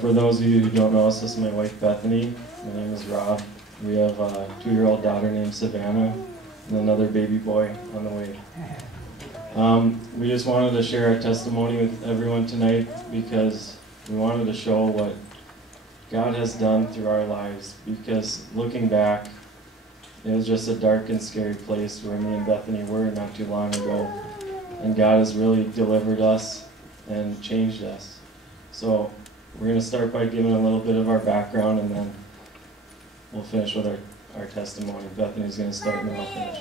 For those of you who don't know us, this is my wife Bethany. My name is Rob. We have a 2-year-old daughter named Savannah and another baby boy on the way. We just wanted to share our testimony with everyone tonight because we wanted to show what God has done through our lives, because looking back, it was just a dark and scary place where me and Bethany were not too long ago, and God has really delivered us and changed us. So we're going to start by giving a little bit of our background, and then we'll finish with our testimony. Bethany's going to start and then I'll finish.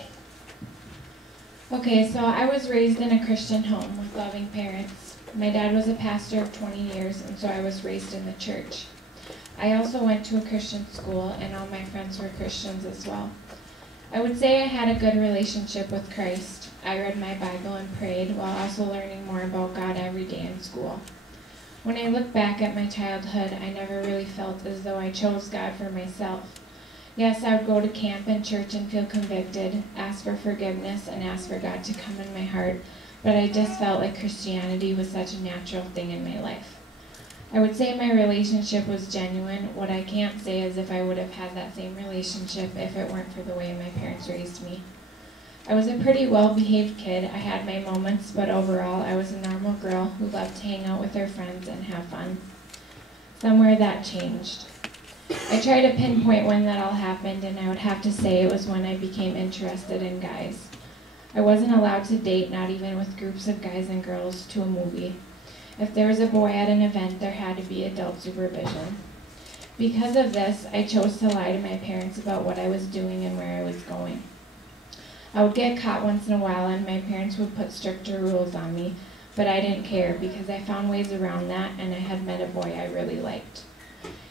Okay, so I was raised in a Christian home with loving parents. My dad was a pastor of 20 years, and so I was raised in the church. I also went to a Christian school, and all my friends were Christians as well. I would say I had a good relationship with Christ. I read my Bible and prayed while also learning more about God every day in school. When I look back at my childhood, I never really felt as though I chose God for myself. Yes, I would go to camp and church and feel convicted, ask for forgiveness, and ask for God to come in my heart, but I just felt like Christianity was such a natural thing in my life. I would say my relationship was genuine. What I can't say is if I would have had that same relationship if it weren't for the way my parents raised me. I was a pretty well-behaved kid. I had my moments, but overall I was a normal girl who loved to hang out with her friends and have fun. Somewhere that changed. I try to pinpoint when that all happened, and I would have to say it was when I became interested in guys. I wasn't allowed to date, not even with groups of guys and girls, to a movie. If there was a boy at an event, there had to be adult supervision. Because of this, I chose to lie to my parents about what I was doing and where I was going. I would get caught once in a while, and my parents would put stricter rules on me, but I didn't care because I found ways around that, and I had met a boy I really liked.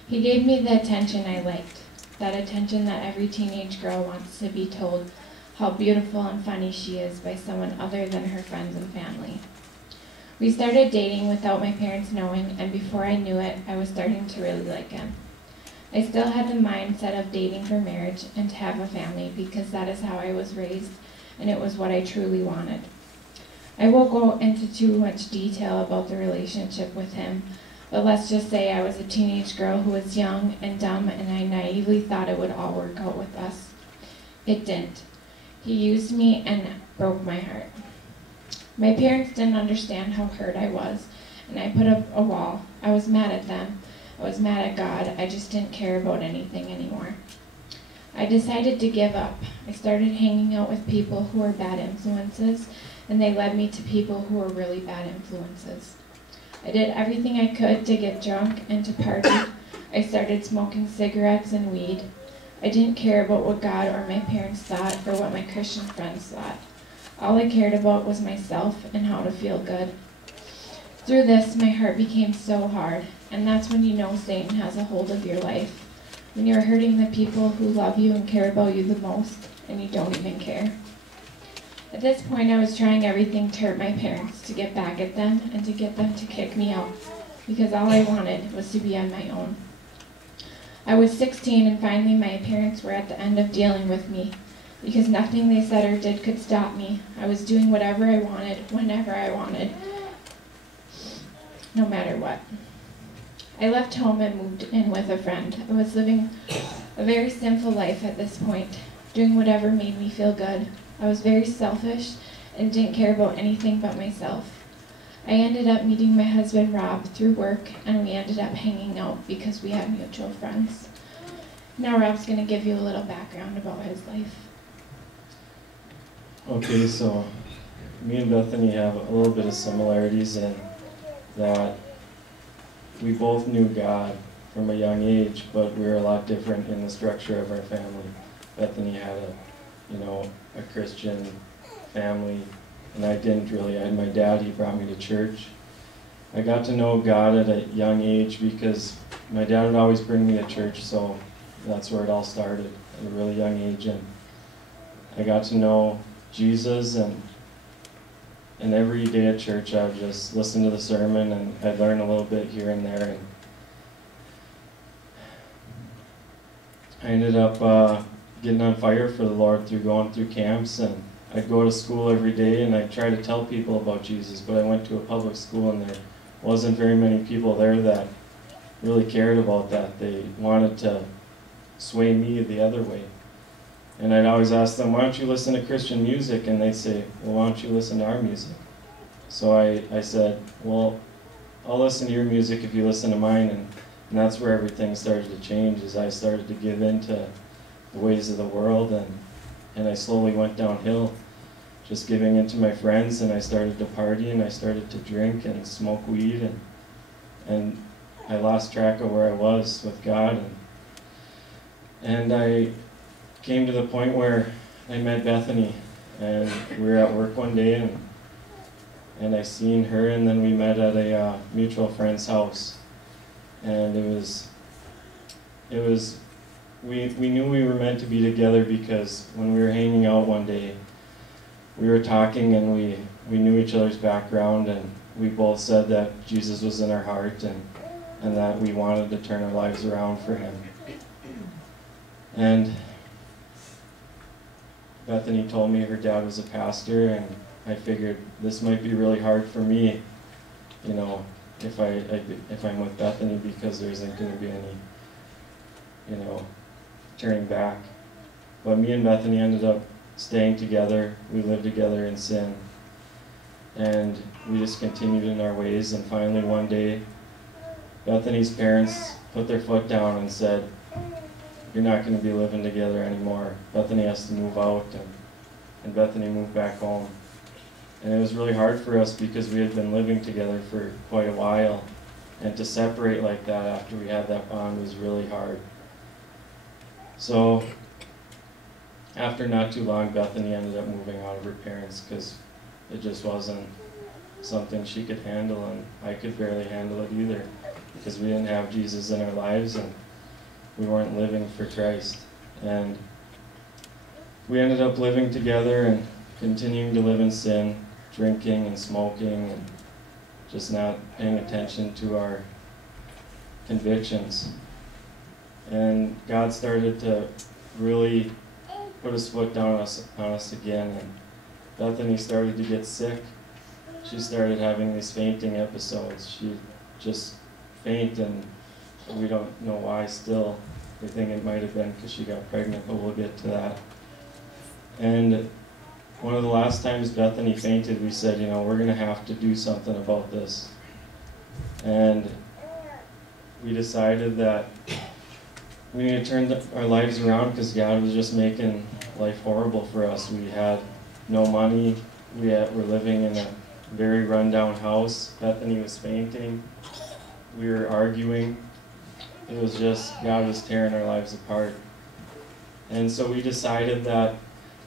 He gave me the attention I liked, that attention that every teenage girl wants to be told how beautiful and funny she is by someone other than her friends and family. We started dating without my parents knowing, and before I knew it, I was starting to really like him. I still had the mindset of dating for marriage and to have a family because that is how I was raised, and it was what I truly wanted. I won't go into too much detail about the relationship with him, but let's just say I was a teenage girl who was young and dumb, and I naively thought it would all work out with us. It didn't. He used me and broke my heart. My parents didn't understand how hurt I was, and I put up a wall. I was mad at them. I was mad at God. I just didn't care about anything anymore. I decided to give up. I started hanging out with people who were bad influences, and they led me to people who were really bad influences. I did everything I could to get drunk and to party. I started smoking cigarettes and weed. I didn't care about what God or my parents thought or what my Christian friends thought. All I cared about was myself and how to feel good. Through this, my heart became so hard, and that's when you know Satan has a hold of your life, when you're hurting the people who love you and care about you the most, and you don't even care. At this point, I was trying everything to hurt my parents, to get back at them, and to get them to kick me out, because all I wanted was to be on my own. I was 16, and finally my parents were at the end of dealing with me, because nothing they said or did could stop me. I was doing whatever I wanted, whenever I wanted, no matter what. I left home and moved in with a friend. I was living a very sinful life at this point, doing whatever made me feel good. I was very selfish and didn't care about anything but myself. I ended up meeting my husband Rob through work, and we ended up hanging out because we had mutual friends. Now Rob's going to give you a little background about his life. Okay, so me and Bethany have a little bit of similarities in that we both knew God from a young age, but we were a lot different in the structure of our family. Bethany had a Christian family, and I didn't really. I had my dad, he brought me to church. I got to know God at a young age because my dad would always bring me to church, so that's where it all started, at a really young age. And I got to know Jesus, and every day at church I would just listen to the sermon, and I'd learn a little bit here and there. And I ended up getting on fire for the Lord through going through camps, and I'd go to school every day and I'd try to tell people about Jesus, but I went to a public school and there wasn't very many people there that really cared about that. They wanted to sway me the other way. And I'd always ask them, why don't you listen to Christian music? And they'd say, well, why don't you listen to our music? So I said, well, I'll listen to your music if you listen to mine. And that's where everything started to change, as I started to give in to the ways of the world, and I slowly went downhill, just giving in to my friends, and I started to party, and I started to drink and smoke weed, and I lost track of where I was with God, and I came to the point where I met Bethany, and we were at work one day, and I seen her, and then we met at a mutual friend's house, and we knew we were meant to be together, because when we were hanging out one day, we were talking, and we knew each other's background, and we both said that Jesus was in our heart, and that we wanted to turn our lives around for him. And Bethany told me her dad was a pastor, and I figured this might be really hard for me, you know, if I'm with Bethany, because there isn't going to be any, you know, turning back. But me and Bethany ended up staying together. We lived together in sin, and we just continued in our ways. And finally one day, Bethany's parents put their foot down and said, you're not going to be living together anymore. Bethany has to move out, and Bethany moved back home. And it was really hard for us, because we had been living together for quite a while, and to separate like that after we had that bond was really hard. So after not too long, Bethany ended up moving out of her parents, because it just wasn't something she could handle, and I could barely handle it either, because we didn't have Jesus in our lives, and we weren't living for Christ. And we ended up living together and continuing to live in sin, drinking and smoking, and just not paying attention to our convictions. And God started to really put his foot down on us again, and Bethany started to get sick. She started having these fainting episodes. She'd just faint, and we don't know why still. We think it might have been because she got pregnant, but we'll get to that. And one of the last times Bethany fainted, we said, you know, we're going to have to do something about this. And we decided that we need to turn our lives around, because God was just making life horrible for us. We had no money. We're living in a very rundown house. Bethany was fainting. We were arguing. It was just, God was tearing our lives apart. And so we decided that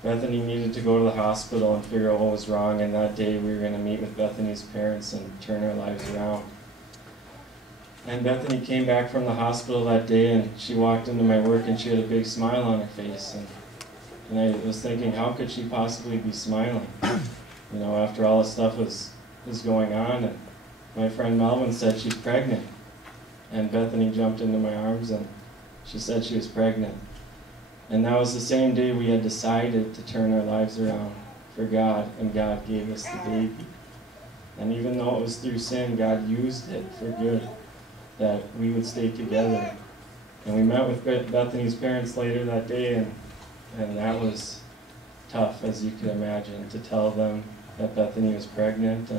Bethany needed to go to the hospital and figure out what was wrong, and that day we were going to meet with Bethany's parents and turn our lives around. And Bethany came back from the hospital that day, and she walked into my work, and she had a big smile on her face. And I was thinking, how could she possibly be smiling? You know, after all the stuff was going on. And my friend Melvin said she's pregnant. And Bethany jumped into my arms, and she said she was pregnant. And that was the same day we had decided to turn our lives around for God, and God gave us the baby. And even though it was through sin, God used it for good, that we would stay together. And we met with Bethany's parents later that day, and that was tough, as you can imagine, to tell them that Bethany was pregnant,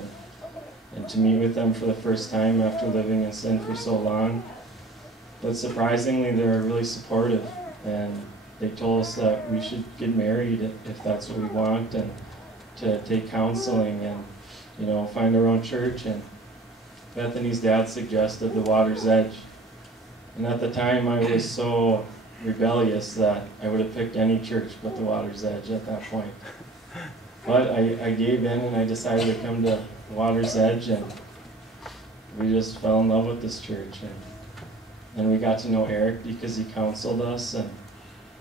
and to meet with them for the first time after living in sin for so long. But surprisingly, they were really supportive, and they told us that we should get married if that's what we want, and to take counseling, and, you know, find our own church. And Bethany's dad suggested the Water's Edge. And at the time, I was so rebellious that I would have picked any church but the Water's Edge at that point. But I gave in, and I decided to come to Water's Edge, and we just fell in love with this church. And we got to know Eric because he counseled us,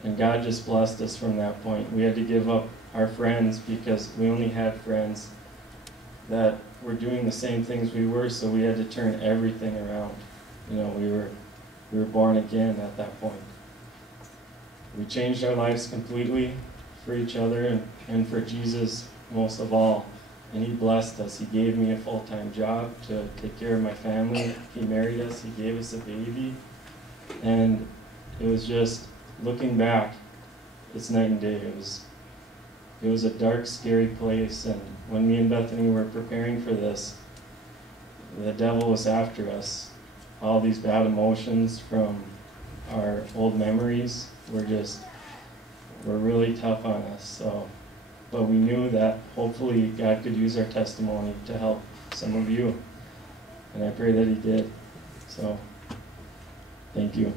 and God just blessed us from that point. We had to give up our friends, because we only had friends that were doing the same things we were, so we had to turn everything around. You know, we were born again at that point. We changed our lives completely for each other, and for Jesus most of all. and He blessed us. He gave me a full-time job to take care of my family. He married us. He gave us a baby. And it was just, looking back, it's night and day. It was a dark, scary place, and when me and Bethany were preparing for this, the devil was after us. All these bad emotions from our old memories were really tough on us. So, but we knew that hopefully God could use our testimony to help some of you, and I pray that He did. So, thank you.